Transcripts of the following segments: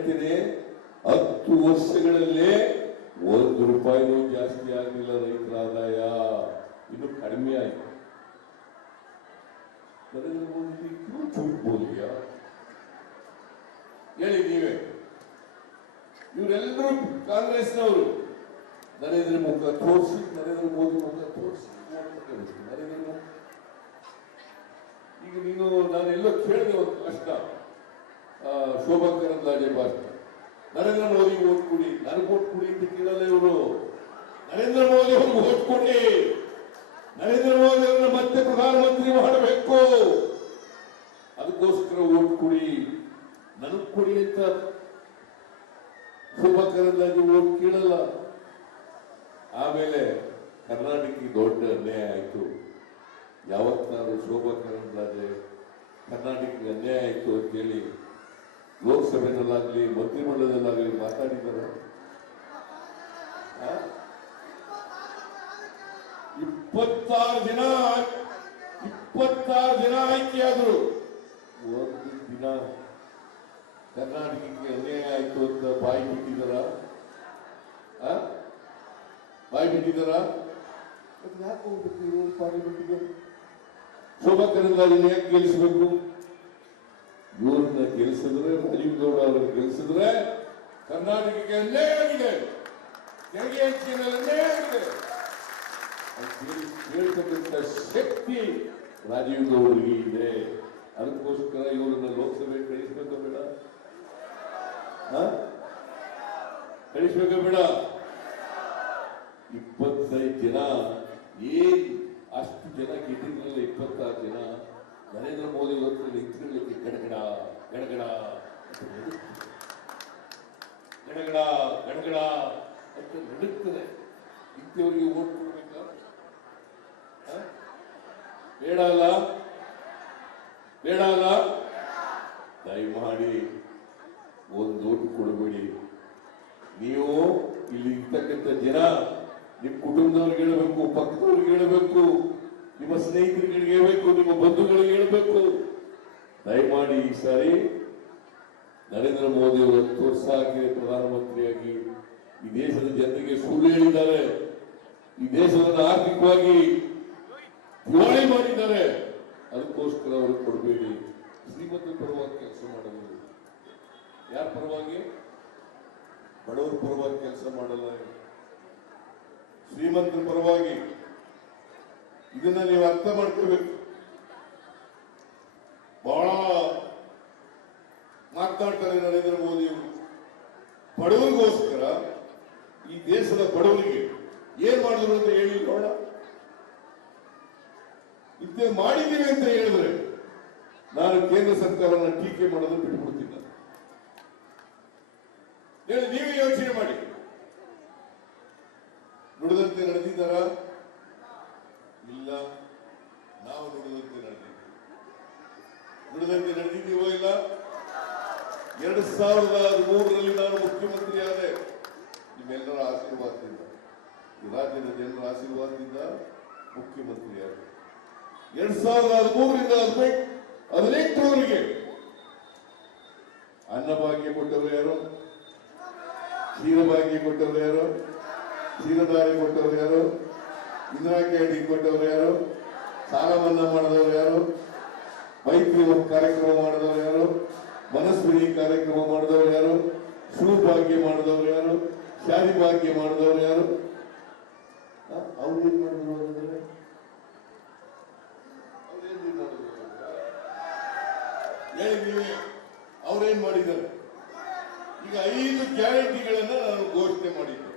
ಹೇಳ್ತೀನಿ, 10 ವರ್ಷಗಳಲ್ಲೇ ₹1 ಜಾಸ್ತಿ ಆಗಲಿಲ್ಲ ರೈತರ ಆದಾಯ, ಇನ್ನು ಕಡಿಮೆ ಆಯ್ತು. ನರೇಂದ್ರ ಮೋದಿ ಕ್ಯೂ झूठ बोल दिया ಹೇಳಿ ನೀವೇ. ಇವರೆಲ್ಲರೂ ಕಾಂಗ್ರೆಸ್ನವರು ನರೇಂದ್ರ ಮುಖ ತೋರಿಸಿ, ನರೇಂದ್ರ ಮೋದಿ ಮುಖ ತೋರಿಸಿ ನರೇಂದ್ರ ಮೋದಿ. ಈಗ ನೀನು ನಾನೆಲ್ಲೋ ಕೇಳಿದೆ ಒಂದು ಕಷ್ಟ, ಶೋಭಾ ಕರಂದ್ಲಾಜೆ ಭಾಷಣ, ನರೇಂದ್ರ ಮೋದಿ ಓಟ್ ಕೊಡಿ, ನನಗೆ ಓಟ್ ಕೊಡಿ ಅಂತ ಕೇಳಲ್ಲ ಇವರು. ನರೇಂದ್ರ ಮೋದಿ ಅವ್ರಿಗೆ ಓಟ್ ಕೊಡಿ, ನರೇಂದ್ರ ಮೋದಿ ಅವರನ್ನ ಮತ್ತೆ ಪ್ರಧಾನಮಂತ್ರಿ ಮಾಡಬೇಕು, ಅದಕ್ಕೋಸ್ಕರ ಓಟ್ ಕೊಡಿ, ನನಗ್ ಕೊಡಿ ಅಂತ ಶೋಭಾ ಕರಂದ್ಲಾಜೆ ಓಟ್ ಕೇಳಲ್ಲ. ಆಮೇಲೆ ಕರ್ನಾಟಕಕ್ಕೆ ದೊಡ್ಡ ಅನ್ಯಾಯ ಆಯ್ತು. ಯಾವತ್ತಾರು ಶೋಭಾ ಕರಂದ್ಲಾಜೆ ಕರ್ನಾಟಕಕ್ಕೆ ಅನ್ಯಾಯ ಆಯ್ತು ಅಂತೇಳಿ ಲೋಕಸಭೆಯಲ್ಲಾಗ್ಲಿ ಮಂತ್ರಿಮಂಡಲದಲ್ಲಾಗಲಿ ಮಾತಾಡಿದ್ದಾರೆ? 26 ಜನ ಆಯ್ಕೆಯಾದ್ರು. ಒಂದು ದಿನ ಕರ್ನಾಟಕಕ್ಕೆ ಅನ್ಯಾಯ ಆಯ್ತು ಅಂತ ಬಾಯಿ ಬಿಟ್ಟಿದ್ದಾರ? ಬಾಯಿ ಬಿಟ್ಟಿದ್ದಾರ? ಯಾಕೆ ಹೋಗ್ಬೇಕು ಪಾರ್ಲಿಮೆಂಟ್ಗೆ? ಶೋಭಾ ಕರಂದ್ಲಾಜೆ ಯಾಕೆ ಗೆಲ್ಲಿಸಬೇಕು? ಇವ್ರನ್ನ ಗೆಲ್ಲಿಸಿದ್ರೆ, ರಾಜೀವ್ ಗೌಡ ಅವರನ್ನು ಗೆಲ್ಲಿಸಿದ್ರೆ ಕರ್ನಾಟಕಕ್ಕೆ ಅನ್ಯಾಯ ಆಗಿದೆ, ತೆರಿಗೆ ಹಂಚಿಕೆಯಲ್ಲಿ ಅನ್ಯಾಯ ಆಗಿದೆ ಹೇಳ್ತಕ್ಕಂಥ ಶಕ್ತಿ ರಾಜೀವ್ ಗೌಡರಿಗೆ ಇದೆ. ಅದಕ್ಕೋಸ್ಕರ ಇವರನ್ನ ಲೋಕಸಭೆ ಕಳಿಸ್ಬೇಕ ಬೇಡ? ಕಳಿಸ್ಬೇಕ ಬೇಡ? 25 ಜನ, ಏನ್ ಅಷ್ಟು ಜನ ಗೆದ್ದಿದ್ರಲ್ಲ, 26 ಜನ ನರೇಂದ್ರ ಮೋದಿ ಹೊತ್ತು ನಿಂತ್ಕೊಳ್ಳಿಕ್ಕೆ ಗಡಗಡ ಗಡಗಡ ಗಡಗಡ ಗಡಗಡ ಅಂತ ನಡುತ್ತದೆ. ಇಂಥವರಿಗೆ ಓಟ್ ಕೊಡ್ಬೇಕಾ? ಬೇಡ ಅಲ್ಲ? ಬೇಡ ಅಲ್ಲ? ದಯಮಾಡಿ ಒಂದು ಓಟ್ ಕೊಡಬೇಡಿ. ನೀವು ಇಲ್ಲಿ ಇರ್ತಕ್ಕಂಥ ಜನ ನಿಮ್ಮ ಕುಟುಂಬದವ್ರಿಗೆ ಹೇಳಬೇಕು, ಪಕ್ಕದವ್ರಿಗೆ ಹೇಳಬೇಕು, ನಿಮ್ಮ ಸ್ನೇಹಿತರಿಗೆ ಹೇಳ್ಬೇಕು, ನಿಮ್ಮ ಬಂಧುಗಳಿಗೆ ಹೇಳ್ಬೇಕು. ದಯಮಾಡಿ ಈ ಸಾರಿ ನರೇಂದ್ರ ಮೋದಿ ಅವರು 10 ವರ್ಷ ಆಗಿದೆ ಪ್ರಧಾನಮಂತ್ರಿಯಾಗಿ. ಈ ದೇಶದ ಜನರಿಗೆ ಸುಳ್ಳು ಹೇಳಿದ್ದಾರೆ, ಈ ದೇಶವನ್ನು ಆರ್ಥಿಕವಾಗಿ ದಿವಾಳಿ ಮಾಡಿದ್ದಾರೆ. ಅದಕ್ಕೋಸ್ಕರ ಅವರು ಕೊಡಬೇಡಿ. ಶ್ರೀಮಂತರ ಪರವಾಗಿ ಕೆಲಸ ಮಾಡಬಹುದು. ಯಾರ ಪರವಾಗಿ? ಬಡವರ ಪರವಾಗಿ ಕೆಲಸ ಮಾಡಲ್ಲ, ಶ್ರೀಮಂತರ ಪರವಾಗಿ. ಇದನ್ನ ನೀವು ಅರ್ಥ ಮಾಡ್ಕೋಬೇಕು. ಬಹಳ ಮಾತನಾಡ್ತಾರೆ ನರೇಂದ್ರ ಮೋದಿ ಅವರು. ಬಡವರಿಗೋಸ್ಕರ, ಈ ದೇಶದ ಬಡವರಿಗೆ ಏನ್ ಮಾಡಿದ್ರು ಅಂತ ಹೇಳಿ ನೋಡ. ಇಂತೆ ಮಾಡಿದ್ದೀವಿ ಅಂತ ಹೇಳಿದ್ರೆ ನಾನು ಕೇಂದ್ರ ಸರ್ಕಾರವನ್ನು ಟೀಕೆ ಮಾಡೋದು ಬಿಟ್ಬಿಡ್ತೀನಿ. ಹೇಳಿ, ನೀವೇ ಯೋಚನೆ ಮಾಡಿ. ನುಡಿದಂತೆ ನಡೆದಿದ್ದಾರ? ಇಲ್ಲ. ನಾವು ನುಡಿದಂತೆ ನಡೆದಿದ್ದೀವೋ ಇಲ್ಲ? 2003ರಲ್ಲಿ ನಾನು ಮುಖ್ಯಮಂತ್ರಿ ಆದೆ, ನಿಮ್ಮೆಲ್ಲರ ಆಶೀರ್ವಾದದಿಂದ, ಈ ರಾಜ್ಯದ ಜನರ ಆಶೀರ್ವಾದದಿಂದ ಮುಖ್ಯಮಂತ್ರಿ ಆದೆ. 2013ರಿಂದ 2018ರವರೆಗೆ ಅನ್ನಭಾಗ್ಯ ಕೊಟ್ಟವರು ಯಾರು? ಕ್ಷೀರಭಾಗ್ಯ ಕೊಟ್ಟವರು ಯಾರು? ಕ್ಷೀರಧಾರೆ ಕೊಟ್ಟವರು ಯಾರು? ಇಂದಿರಾ ಕ್ಯಾಂಟೀನ್ ಕೊಟ್ಟವರು ಯಾರು? ಸಾಲ ಮನ್ನಾ ಮಾಡಿದವರು ಯಾರು? ಮೈತ್ರಿ ಕಾರ್ಯಕ್ರಮ ಮಾಡಿದವರು ಯಾರು? ಮನಸ್ವಿನಿ ಕಾರ್ಯಕ್ರಮ ಮಾಡಿದವರು ಯಾರು? ಶಿವಭಾಗ್ಯ ಮಾಡಿದವರು ಯಾರು? ಶಾದಿ ಭಾಗ್ಯ ಮಾಡಿದವರು ಯಾರು? ಅವ್ರೇನ್ ಮಾಡಿದ್ರು? ಅವ್ರೇನ್ ಮಾಡಿದ್ದಾರೆ? ಈಗ 5 ಗ್ಯಾರಂಟಿಗಳನ್ನ ನಾನು ಘೋಷಣೆ ಮಾಡಿದ್ದೆ.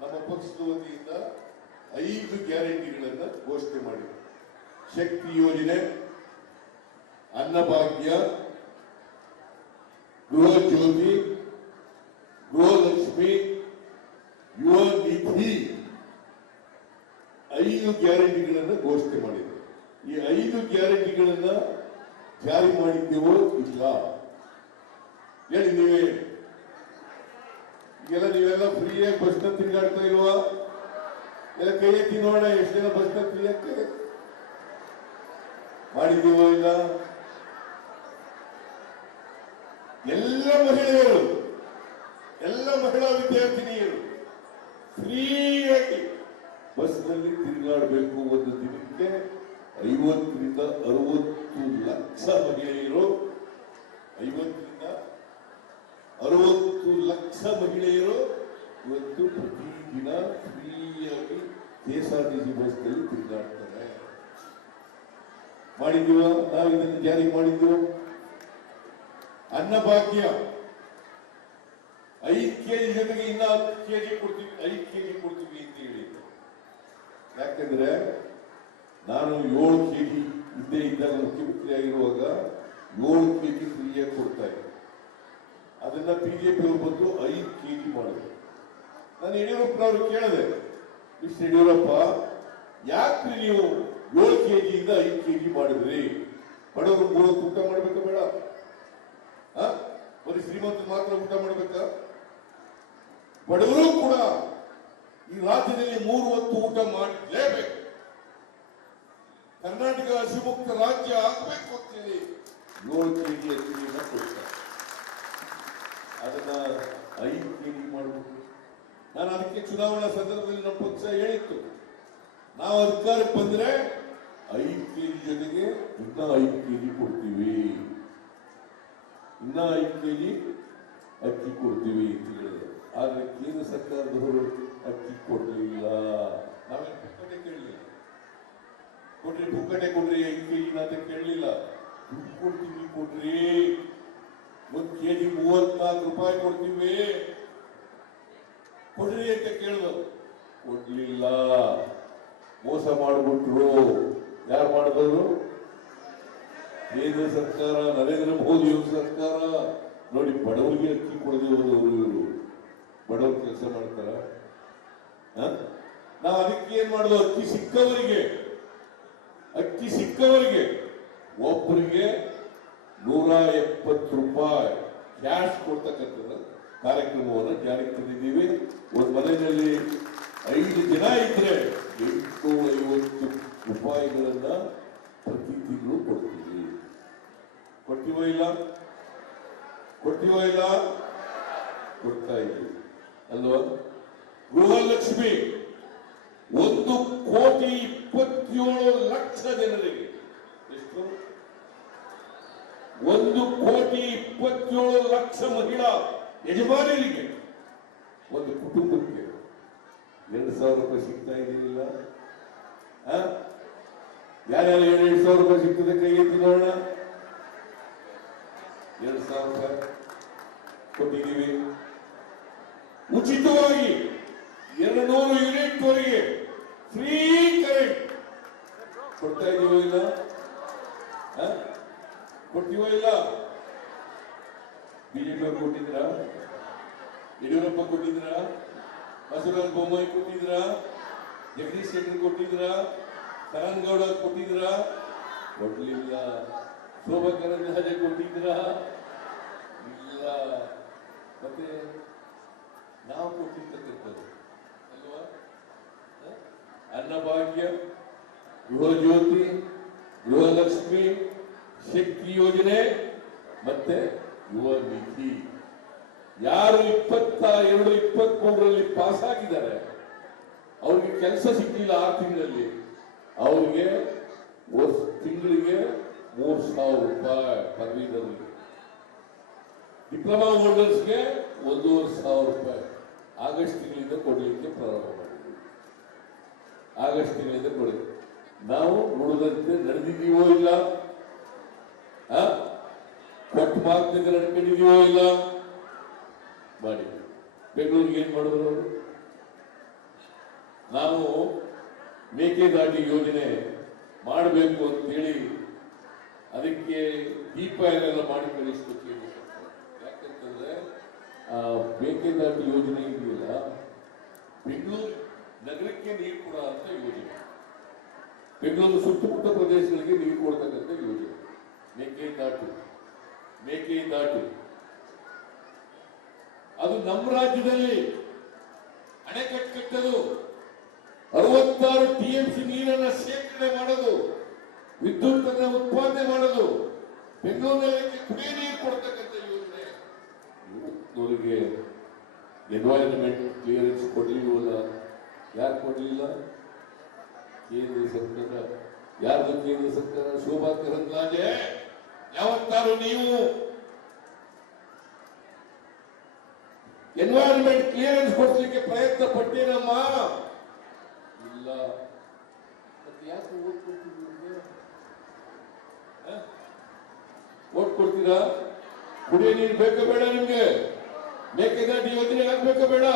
ನಮ್ಮ ಪಕ್ಷದ ವತಿಯಿಂದ 5 ಗ್ಯಾರಂಟಿಗಳನ್ನ ಘೋಷಣೆ ಮಾಡಿದ್ದೆ. ಶಕ್ತಿ ಯೋಜನೆ, ಅನ್ನಭಾಗ್ಯ, ಗೃಹ ಜ್ಯೋತಿ, ಗೃಹಲಕ್ಷ್ಮಿ, ಯುವ ನಿಧಿ, 5 ಗ್ಯಾರಂಟಿಗಳನ್ನ ಘೋಷಣೆ ಮಾಡಿದೆ. ಈ 5 ಗ್ಯಾರಂಟಿಗಳನ್ನ ಜಾರಿ ಮಾಡಿದ್ದೇವೋ ಇಲ್ಲ? ಹೇಳಿ ನೀವೇ. ಈಗೆಲ್ಲ ನೀವೆಲ್ಲ ಫ್ರೀಯಾಗಿ ಬಸ್ನ ತಿರುಗಾಡ್ತಾ ಇಲ್ವಾ? ಎಲ್ಲ ಕೈ ಎತ್ತಿ ನೋಡೋಣ, ಎಷ್ಟು ಜನ ಬಸ್ನ ಫ್ರೀಯಾಗಿ ಮಾಡಿದ್ದೀವೋ ಇಲ್ಲ? ಎಲ್ಲ ಮಹಿಳೆಯರು ಫ್ರೀಯಾಗಿ ಬಸ್ನಲ್ಲಿ ತಿರುಗಾಡಬೇಕು. ಒಂದು ದಿನಕ್ಕೆ 50ರಿಂದ 60 ಲಕ್ಷ ಮಹಿಳೆಯರು 50ರಿಂದ 60 ಲಕ್ಷ ಮಹಿಳೆಯರು ಇವತ್ತು ಪ್ರತಿದಿನ ಫ್ರೀಯಾಗಿ KSRTC ಬಸ್ನಲ್ಲಿ ತಿರುಗಾಡ್ತಾರೆ. ಮಾಡಿದ್ದೀವ ನಾವು ಇದನ್ನು ಜಾರಿ ಮಾಡಿದ್ದು. ಅನ್ನಭಾಗ್ಯ 5 ಕೆಜಿ ಜೊತೆಗೆ ಇನ್ನ 10 ಕೆಜಿ ಕೊಡ್ತೀವಿ, 5 ಕೆಜಿ ಕೊಡ್ತೀವಿ ಅಂತ ಹೇಳಿದ್ರು. ಯಾಕಂದ್ರೆ ನಾನು 7 ಕೆಜಿ ಇದ್ದೇ ಇದ್ದಾಗ ಮುಖ್ಯಮಂತ್ರಿ ಆಗಿರುವಾಗ 7 ಕೆಜಿ ಫ್ರೀಯಾಗಿ ಕೊಡ್ತಾ ಇದ್ದೆ. ಅದನ್ನ ಬಿಜೆಪಿ ಅವರು ಬಂದು 5 ಕೆಜಿ ಮಾಡಿದ್ರು. ನಾನು ಯಡಿಯೂರಪ್ಪನವ್ರು ಕೇಳಿದೆ, ಮಿಸ್ಟರ್ ಯಡಿಯೂರಪ್ಪ ಯಾಕ್ರಿ ನೀವು 7 ಕೆಜಿಯಿಂದ 5 ಕೆಜಿ ಮಾಡಿದ್ರಿ? ಬಡವರು 3 ಊಟ ಮಾಡ್ಬೇಕಾ ಬೇಡ? ಬರೀ ಶ್ರೀಮಂತರು ಮಾತ್ರ ಊಟ ಮಾಡ್ಬೇಕಾ? ಬಡವರು ಕೂಡ ಈ ರಾಜ್ಯದಲ್ಲಿ 3 ಹೊತ್ತು ಊಟ ಮಾಡಲೇಬೇಕು. ಕರ್ನಾಟಕ ಹಸಿಮುಕ್ತ ರಾಜ್ಯ ಆಗಬೇಕು ಅಂತೇಳಿ 7 ಕೆಜಿ ಅಕ್ಕಿಯನ್ನು ಕೊಡ್ತಾರೆ. ಅದನ್ನ 5 ಕೆಜಿ ಮಾಡಬೇಕು. ನಾನು ಅದಕ್ಕೆ ಚುನಾವಣಾ ಸಂದರ್ಭದಲ್ಲಿ ನಮ್ಮ ಪಕ್ಷ ಹೇಳಿತ್ತು, ನಾವು ಅಧಿಕಾರಕ್ಕೆ ಬಂದ್ರೆ 5 ಕೆಜಿ ಜೊತೆಗೆ ಇನ್ನ 5 ಕೆಜಿ ಕೊಡ್ತೀವಿ, ಇನ್ನ 5 ಕೆಜಿ ಅಕ್ಕಿ ಕೊಡ್ತೀವಿ ಅಂತ ಹೇಳಿದ್ರು. ಆದ್ರೆ ಕೇಂದ್ರ ಸರ್ಕಾರದವರು ಅಕ್ಕಿ ಕೊಡ್ಲಿಲ್ಲ. ನಾವೇನು ಪುಕ್ಕಟೆ ಕೇಳಲಿಲ್ಲ, ಕೊಡ್ರಿ ಪುಕ್ಕಟೆ ಕೊಡ್ರಿ 5 ಕೆಜಿ ಅಂತ ಕೇಳಲಿಲ್ಲ. ದುಡ್ಡು ಕೊಡ್ತೀವಿ ಕೊಡ್ರಿ, 1 ಕೆಜಿ 34 ರೂಪಾಯಿ ಕೊಡ್ತೀವಿ ಕೊಡ್ರಿ ಅಂತ ಕೇಳಿದ್ರು. ಕೊಡ್ಲಿಲ್ಲ, ಮೋಸ ಮಾಡಿಬಿಟ್ರು. ಯಾರು ಮಾಡಿದ್ರು? ಕೇಂದ್ರ ಸರ್ಕಾರ, ನರೇಂದ್ರ ಮೋದಿ ಅವ್ರ ಸರ್ಕಾರ. ನೋಡಿ, ಬಡವರಿಗೆ ಅಕ್ಕಿ ಕೊಡದೆ ಹೋದವರು ಇವರು. ಬಡವರು ಕೆಲಸ ಮಾಡ್ತಾರ? ನಾವು ಅದಕ್ಕೆ ಏನ್ ಮಾಡುದು? ಅಕ್ಕಿ ಸಿಕ್ಕವರಿಗೆ ಒಬ್ಬರಿಗೆ 170 ರೂಪಾಯಿ ಕ್ಯಾಶ್ ಕೊಡ್ತಕ್ಕಂಥದ್ದು ಕಾರ್ಯಕ್ರಮವನ್ನು ಜಾರಿಗೆ ತಂದಿದ್ದೀವಿ. ಒಂದು ಮನೆಯಲ್ಲಿ 5 ಜನ ಇದ್ರೆ 850 ರೂಪಾಯಿಗಳನ್ನ ಪ್ರತಿ ತಿಂಗಳು ಕೊಡ್ತೀವಿ. ಕೊಡ್ತೀವೋ ಇಲ್ಲ? ಕೊಡ್ತಾ ಇದ್ದೀವಿ ಅಲ್ವಾ? ಗೃಹಲಕ್ಷ್ಮಿ 1,27,00,000 ಜನರಿಗೆ. ಎಷ್ಟು? 1,27,00,000 ಮಹಿಳಾ ಯಜಮಾನರಿಗೆ, ಒಂದು ಕುಟುಂಬಕ್ಕೆ 2,000 ರೂಪಾಯಿ ಸಿಗ್ತಾ ಇದೆಯಿಲ್ಲ? ಯಾರ್ಯಾರು 2,000 ರೂಪಾಯಿ ಸಿಗ್ತದೆ ಕೈ ಎತ್ತಿ ನೋಡೋಣ. 2,000 ರೂಪಾಯಿ ಕೊಟ್ಟಿದ್ದೀವಿ. ಉಚಿತವಾಗಿ 200 ಯೂನಿಟ್ ವರೆಗೆ ಫ್ರೀ ಕರೆಂಟ್ ಕೊಡ್ತಾ ಇದೀವೋ ಇಲ್ಲ? ಕೊಡ್ತೀವೋ ಇಲ್ಲ? ಬಿಜೆಪಿ ಕೊಟ್ಟಿದ್ರ? ಯಡಿಯೂರಪ್ಪ ಕೊಟ್ಟಿದ್ರ? ಬಸವರಾಜ ಬೊಮ್ಮಾಯಿ ಕೊಟ್ಟಿದ್ರ? ಜಗದೀಶ್ ಶೆಟ್ಟರ್ ಕೊಟ್ಟಿದ್ರ? ತರನ್ಗೌಡ ಕೊಟ್ಟಿದ್ರ? ಕೊಡ್ಲಿಲ್ಲ. ಶೋಭಾ ಕರಂದ್ಲಾಜೆ ಕೊಟ್ಟಿದ್ರ? ಇಲ್ಲ. ಮತ್ತೆ ನಾವು ಕೊಟ್ಟಿರ್ತಕ್ಕಂಥದ್ದು ಅಲ್ವಾ? ಅನ್ನಭಾಗ್ಯ, ಗೃಹ ಜ್ಯೋತಿ, ಗೃಹಲಕ್ಷ್ಮಿ, ಶಕ್ತಿ ಯೋಜನೆ ಮತ್ತೆ ಯುವ ನಿಧಿ. ಯಾರು 22-23ರಲ್ಲಿ ಪಾಸ್ ಆಗಿದ್ದಾರೆ, ಅವ್ರಿಗೆ ಕೆಲಸ ಸಿಕ್ಕಿಲ್ಲ 6 ತಿಂಗಳಲ್ಲಿ, ಅವ್ರಿಗೆ ತಿಂಗಳಿಗೆ 3,000 ರೂಪಾಯಿ ಪದವೀಧರರಿಗೆ. ಡಿಪ್ಲೊಮಾ ಹೋಲ್ಡರ್ಸ್ಗೆ 1,500 ರೂಪಾಯಿ ಆಗಸ್ಟ್ ತಿಂಗಳಿಂದ ಕೊಡಲಿಕ್ಕೆ ಪ್ರಾರಂಭ ಮಾಡಿದ್ದೀವಿ. ಆಗಸ್ಟ್ ತಿಂಗಳಿಂದ ಕೊಡಿ. ನಾವು ನೋಡುದಂತೆ ನಡೆದಿದ್ದೀವೋ ಇಲ್ಲ? ಕೊಟ್ಟು ಮಾರ್ಗದಿಂದ ನಡ್ಕೊಂಡಿದೀವೋ ಇಲ್ಲ? ಮಾಡಿ. ಬೆಂಗಳೂರಿಗೆ ಏನ್ ಮಾಡಿದ್ರು ಅವರು? ನಾವು ಮೇಕೆದಾಟಿ ಯೋಜನೆ ಮಾಡಬೇಕು ಅಂತೇಳಿ ಅದಕ್ಕೆ ದೀಪ ಎಲ್ಲ ಮಾಡಿ ಕಳಿಸ್ಬೇಕು. ಯಾಕಂತಂದ್ರೆ ಮೇಕೆದಾಟಿ ಯೋಜನೆ ಇದೆಯಲ್ಲ, ಬೆಂಗಳೂರು ನಗರಕ್ಕೆ ನೀರು ಕೊಡ ಅಂತ ಯೋಜನೆ, ಬೆಂಗಳೂರು ಸುತ್ತಮುತ್ತ ಪ್ರದೇಶಗಳಿಗೆ ನೀರು ಕೊಡ್ತಕ್ಕಂಥ ಯೋಜನೆ ಮೇಕೆದಾಟು. ಅದು ನಮ್ಮ ರಾಜ್ಯದಲ್ಲಿ ಅಣೆಕಟ್ಟು ಕಟ್ಟಲು 66 TMC ನೀರನ್ನ ಶೇಖರಣೆ ಮಾಡೋದು, ವಿದ್ಯುತ್ ಅನ್ನ ಉತ್ಪಾದನೆ ಮಾಡೋದು, ಬೆಂಗಳೂರಿನಲ್ಲಿ ಕುಡಿಯ ನೀರು ಕೊಡ್ತಕ್ಕಂಥ ಯೋಜನೆ ಇವರಿಗೆ ಎನ್ವೈರನ್ಮೆಂಟ್ ಕ್ಲಿಯರೆನ್ಸ್ ಕೊಡ್ಲಿಲ್ವಲ್ಲ? ಯಾಕೆ ಕೊಡ್ಲಿಲ್ಲ? ಕೇಂದ್ರ ಸರ್ಕಾರ ಯಾರ್ದು? ಕೇಂದ್ರ ಸರ್ಕಾರ ಶೋಭಾ ಕರಂದ್ಲಾಜೆ. ಯಾವತ್ತಾರು ನೀವು ಎನ್ವೈರನ್ಮೆಂಟ್ ಕ್ಲಿಯರೆನ್ಸ್ ಕೊಡ್ಲಿಕ್ಕೆ ಪ್ರಯತ್ನ ಪಟ್ಟೇನಮ್ಮ? ಇಲ್ಲ. ಮತ್ತೆ ಯಾಕೆ ಓಟ್ ಕೊಡ್ತೀವಿ? ಓಟ್ ಕೊಡ್ತೀರಾ? ಕುಡಿಯೋ ನೀರು ಬೇಕಾ ಬೇಡ? ನಿಮ್ಗೆ ಮೇಕೆದಾಟು ಯೋಜನೆ ಆಗ್ಬೇಕಾ ಬೇಡ?